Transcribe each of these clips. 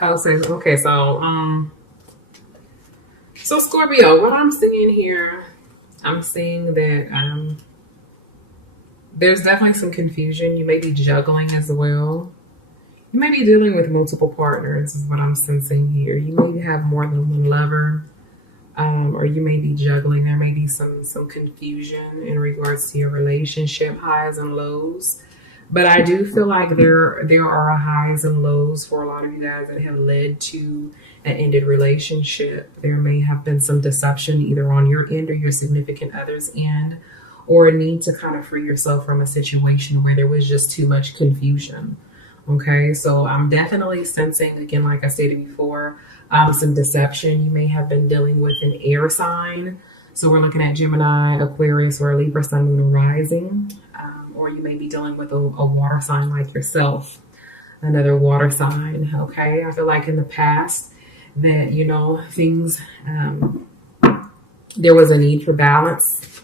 I'll say okay. So Scorpio, what I'm seeing here, I'm seeing that there's definitely some confusion. You may be juggling as well. You may be dealing with multiple partners, is what I'm sensing here. You may have more than one lover, or you may be juggling. There may be some confusion in regards to your relationship highs and lows. But I do feel like there are highs and lows for a lot of you guys that have led to an ended relationship. There may have been some deception either on your end or your significant other's end, or a need to kind of free yourself from a situation where there was just too much confusion. Okay, so I'm definitely sensing, again, like I stated before, some deception. You may have been dealing with an air sign. So we're looking at Gemini, Aquarius, or a Libra, Sun, Moon, or Rising. Or you may be dealing with a water sign like yourself, another water sign. Okay, I feel like in the past that, things, there was a need for balance.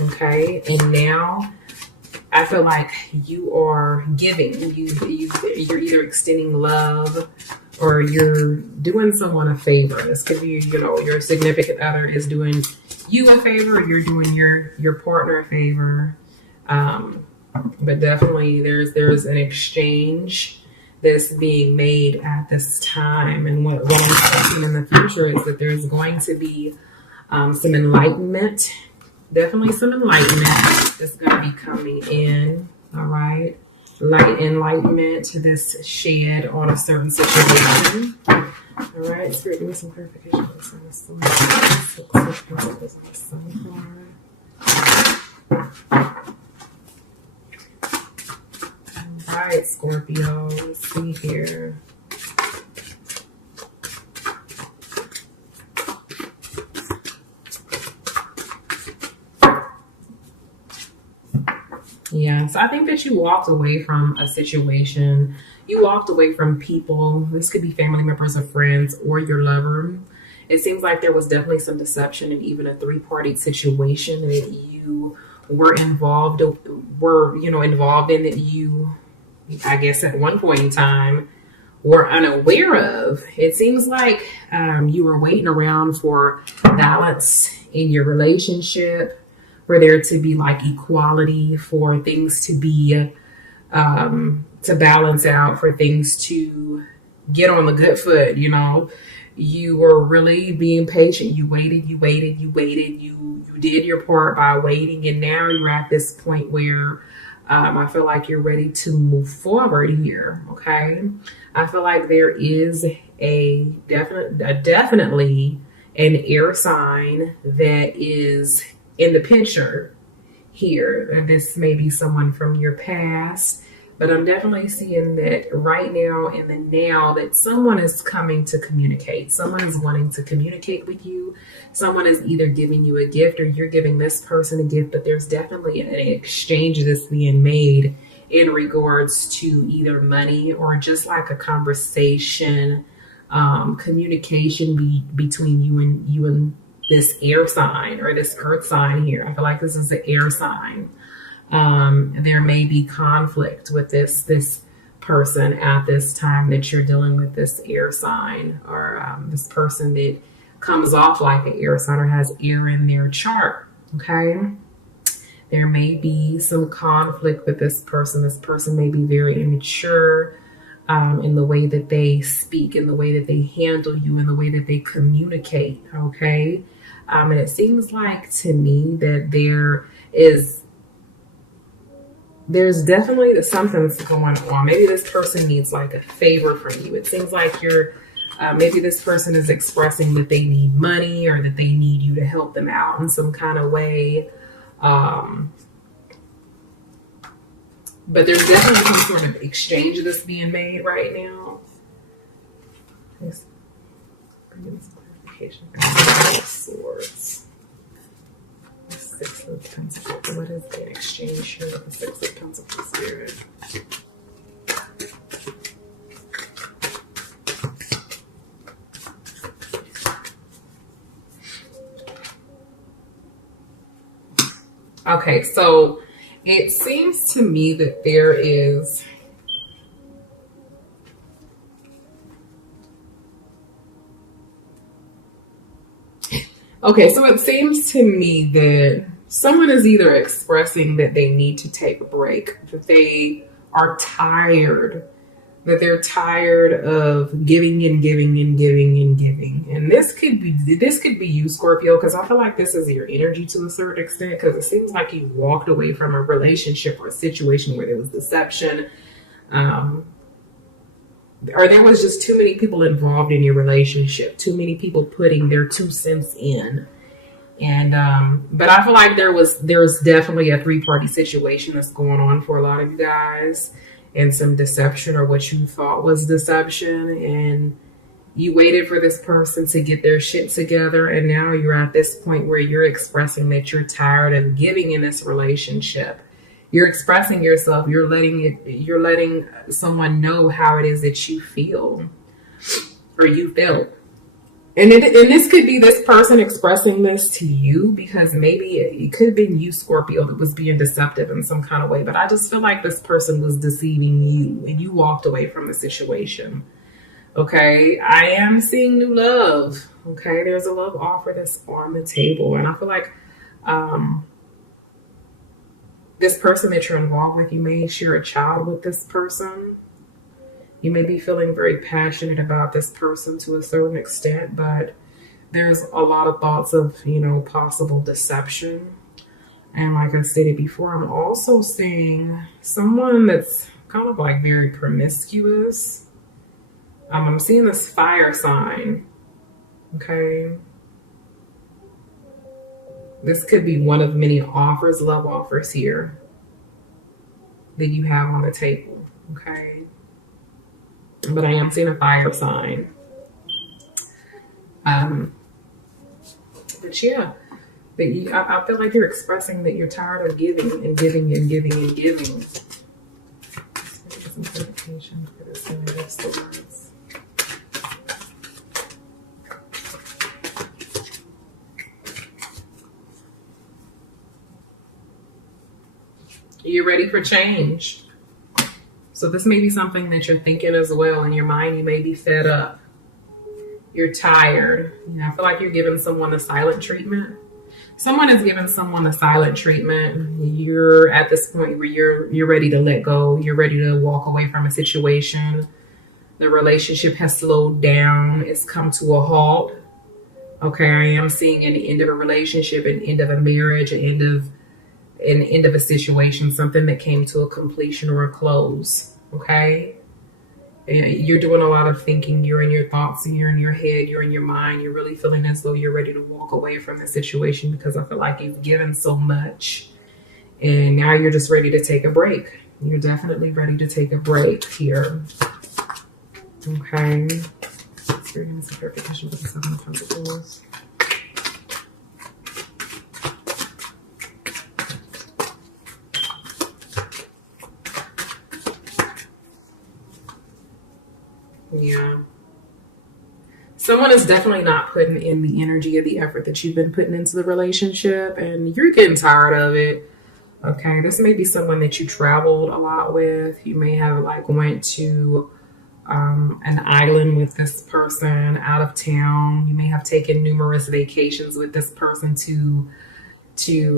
Okay, and now I feel like you are giving. You're either extending love or you're doing someone a favor. This could be, your significant other is doing you a favor, or you're doing your partner a favor. But definitely there's an exchange that's being made at this time. And what I'm seeing in the future is that there's going to be some enlightenment. Definitely some enlightenment that's going to be coming in. All right. Light enlightenment, this shed on a certain situation. All right. Spirit, give me some clarification on the sunflower. All right, Scorpio. Let's see here. Yeah, so I think that you walked away from a situation. You walked away from people. This could be family members or friends or your lover. It seems like there was definitely some deception and even a three-party situation that you were involved in, that you, I guess at one point in time, were unaware of. It seems like you were waiting around for balance in your relationship, for there to be like equality, for things to be to balance out, for things to get on the good foot. You were really being patient. You waited, you did your part by waiting, and now you're at this point where I feel like you're ready to move forward here. Okay, I feel like there is definitely an air sign that is in the picture here. And this may be someone from your past, but I'm definitely seeing that right now, in the now, that someone is coming to communicate. Someone is wanting to communicate with you. Someone is either giving you a gift or you're giving this person a gift, but there's definitely an exchange that's being made in regards to either money or just like a conversation, communication between you and this air sign or this earth sign here. I feel like this is the air sign. There may be conflict with this person at this time that you're dealing with this air sign, or this person that comes off like an air sign or has air in their chart. Okay. There may be some conflict with this person. This person may be very immature in the way that they speak, in the way that they handle you, in the way that they communicate. Okay. And it seems like to me that there's definitely something's going on. Maybe this person needs like a favor from you. It seems like maybe this person is expressing that they need money or that they need you to help them out in some kind of way. But there's definitely some sort of exchange that's being made right now. Let's bring in some clarification. Swords. The Six of Pentacles. What is the exchange here with the Six of Pentacles Spirit? Okay, so it seems to me that there is Okay, so it seems to me that someone is either expressing that they need to take a break, that they are tired, that they're tired of giving and giving and giving and giving. And this could be you, Scorpio, because I feel like this is your energy to a certain extent, because it seems like you walked away from a relationship or a situation where there was deception. Um, or there was just too many people involved in your relationship, too many people putting their 2 cents in. And but I feel like there's definitely a three-party situation that's going on for a lot of you guys, and some deception or what you thought was deception, and you waited for this person to get their shit together, and now you're at this point where you're expressing that you're tired of giving in this relationship. You're expressing yourself, you're letting someone know how it is that you feel or you felt. And this could be this person expressing this to you, because maybe it could have been you, Scorpio, that was being deceptive in some kind of way. But I just feel like this person was deceiving you and you walked away from the situation. Okay. I am seeing new love. Okay. There's a love offer that's on the table. And I feel like um, this person that you're involved with, you may share a child with this person. You may be feeling very passionate about this person to a certain extent, but there's a lot of thoughts of, possible deception. And like I stated before, I'm also seeing someone that's kind of like very promiscuous. I'm seeing this fire sign. Okay. This could be one of many offers, love offers here that you have on the table. Okay. But I am seeing a fire sign. Um, but yeah, I feel like you're expressing that you're tired of giving and giving and giving and giving. Some clarification for this one. That's the words. You're ready for change. So this may be something that you're thinking as well in your mind. You may be fed up. You're tired. I feel like you're giving someone a silent treatment. Someone is giving someone a silent treatment. You're at this point where you're ready to let go. You're ready to walk away from a situation. The relationship has slowed down. It's come to a halt. Okay, I am seeing an end of a relationship, an end of a marriage, an end of a situation, something that came to a completion or a close. Okay. And you're doing a lot of thinking. You're in your thoughts, and you're in your head, you're in your mind. You're really feeling as though you're ready to walk away from the situation, because I feel like you've given so much and now you're just ready to take a break. You're definitely ready to take a break here. Okay. Experience of repetition with the 7 of Pentacles. Yeah. Someone is definitely not putting in the energy or the effort that you've been putting into the relationship, and you're getting tired of it. Okay. This may be someone that you traveled a lot with. You may have went to an island with this person, out of town. You may have taken numerous vacations with this person to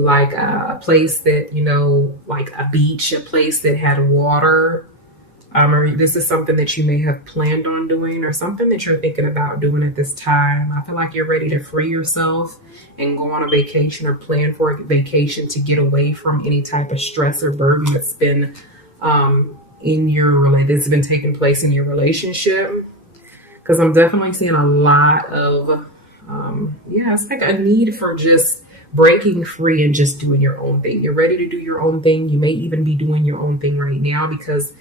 like a place that, like a beach, a place that had water. Or this is something that you may have planned on doing, or something that you're thinking about doing at this time. I feel like you're ready to free yourself and go on a vacation or plan for a vacation to get away from any type of stress or burden that's been that's been taking place in your relationship. Because I'm definitely seeing a lot of it's like a need for just breaking free and just doing your own thing. You're ready to do your own thing. You may even be doing your own thing right now, because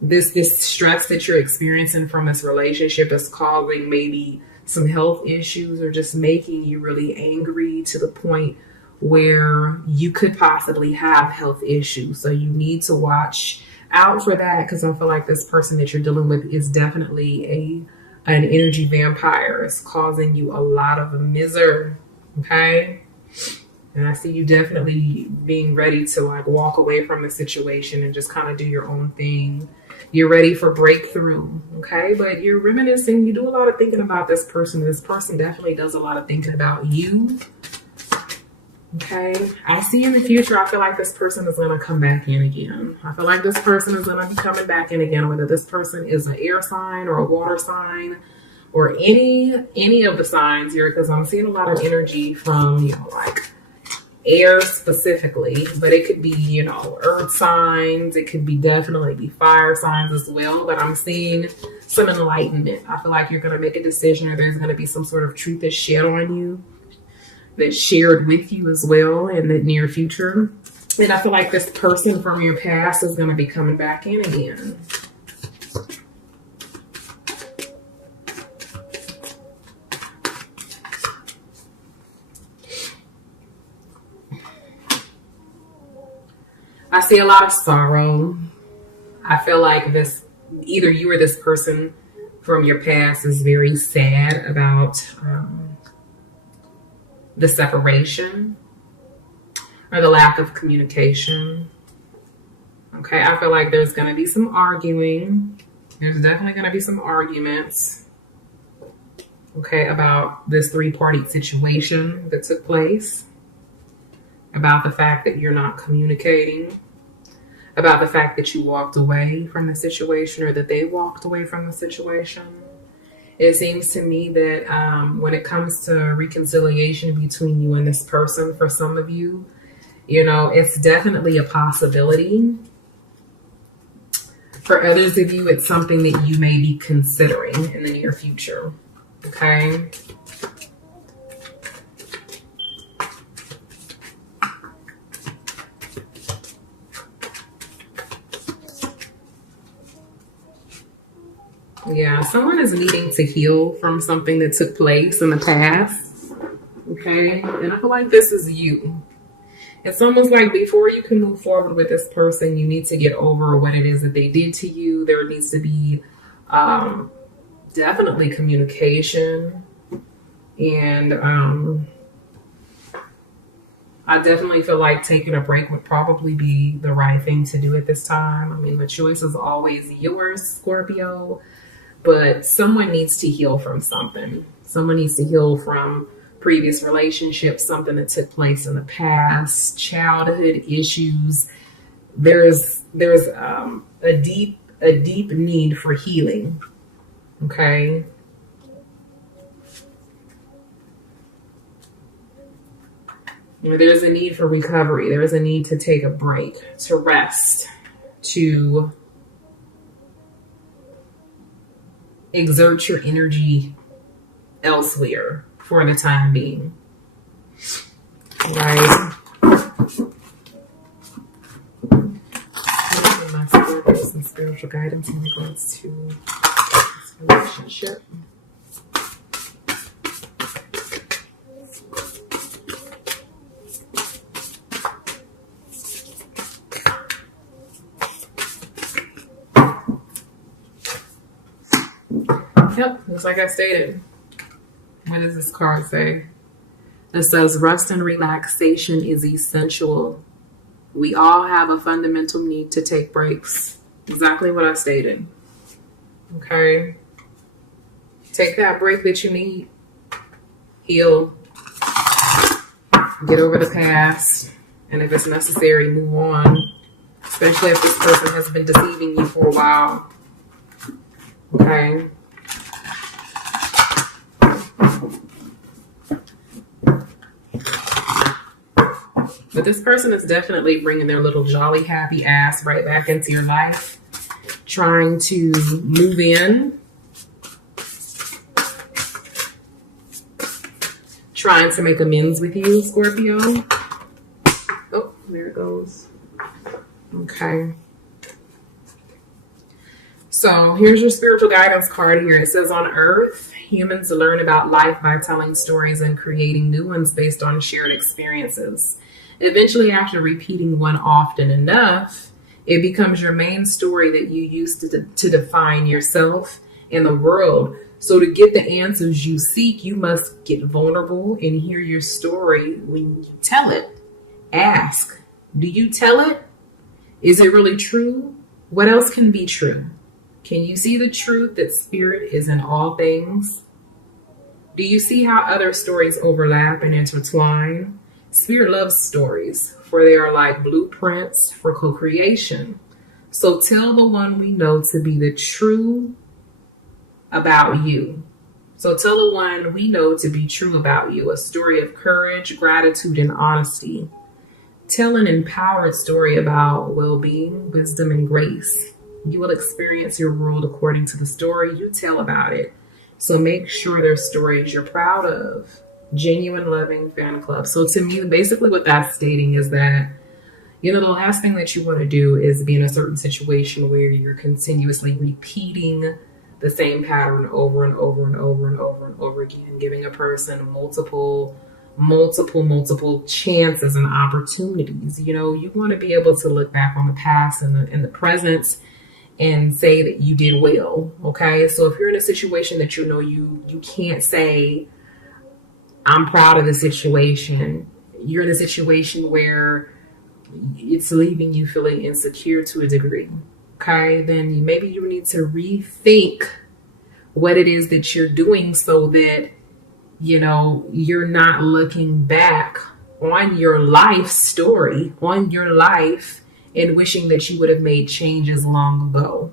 this stress that you're experiencing from this relationship is causing maybe some health issues, or just making you really angry to the point where you could possibly have health issues. So you need to watch out for that, because I feel like this person that you're dealing with is definitely an energy vampire. It's causing you a lot of misery. Okay. And I see you definitely being ready to walk away from the situation and just kind of do your own thing. You're ready for breakthrough, okay? But you're reminiscing. You do a lot of thinking about this person. This person definitely does a lot of thinking about you, okay? I see in the future, I feel like this person is going to come back in again. I feel like this person is going to be coming back in again, whether this person is an air sign or a water sign or any of the signs here, because I'm seeing a lot of energy from, like air specifically, but it could be, earth signs. It could be definitely be fire signs as well, but I'm seeing some enlightenment. I feel like you're going to make a decision, or there's going to be some sort of truth that's shed on you, that's shared with you as well in the near future. And I feel like this person from your past is going to be coming back in again. I see a lot of sorrow. I feel like either you or this person from your past is very sad about the separation or the lack of communication. Okay, I feel like there's going to be some arguing. There's definitely going to be some arguments, okay, about this three-party situation that took place. About the fact that you're not communicating, about the fact that you walked away from the situation, or that they walked away from the situation. It seems to me that when it comes to reconciliation between you and this person, for some of you, it's definitely a possibility. For others of you, it's something that you may be considering in the near future. Okay? Yeah, someone is needing to heal from something that took place in the past. Okay, and I feel like this is you. It's almost like before you can move forward with this person, you need to get over what it is that they did to you. There needs to be definitely communication. And I definitely feel like taking a break would probably be the right thing to do at this time. I mean, the choice is always yours, Scorpio. But someone needs to heal from something. Someone needs to heal from previous relationships, something that took place in the past, childhood issues. There's a deep need for healing. Okay. There's a need for recovery. There's a need to take a break, to rest, to exert your energy elsewhere for the time being. Right? My Scorpios and spiritual guidance in regards to this relationship. Yep, just like I stated. What does this card say? It says rest and relaxation is essential. We all have a fundamental need to take breaks. Exactly what I stated. Okay? Take that break that you need. Heal. Get over the past. And if it's necessary, move on. Especially if this person has been deceiving you for a while. Okay? But this person is definitely bringing their little jolly happy ass right back into your life. Trying to move in. Trying to make amends with you, Scorpio. Oh, there it goes. Okay. So here's your spiritual guidance card here. It says on Earth, humans learn about life by telling stories and creating new ones based on shared experiences. Eventually, after repeating one often enough, it becomes your main story that you use to define yourself and the world. So to get the answers you seek, you must get vulnerable and hear your story when you tell it. Ask, do you tell it? Is it really true? What else can be true? Can you see the truth that spirit is in all things? Do you see how other stories overlap and intertwine? Spirit loves stories, for they are like blueprints for co-creation. So tell the one we know to be the true about you. So tell the one we know to be true about you, a story of courage, gratitude, and honesty. Tell an empowered story about well-being, wisdom, and grace. You will experience your world according to the story you tell about it. So make sure they're stories you're proud of. Genuine, loving fan club. So to me, basically what that's stating is that, the last thing that you want to do is be in a certain situation where you're continuously repeating the same pattern over and over and over and over and over again, giving a person multiple chances and opportunities. You want to be able to look back on the past and the present and say that you did well. Okay. So if you're in a situation that you can't say, I'm proud of the situation, you're in a situation where it's leaving you feeling insecure to a degree. Okay. Then maybe you need to rethink what it is that you're doing so that, you're not looking back on your life story, on your life, and wishing that you would have made changes long ago.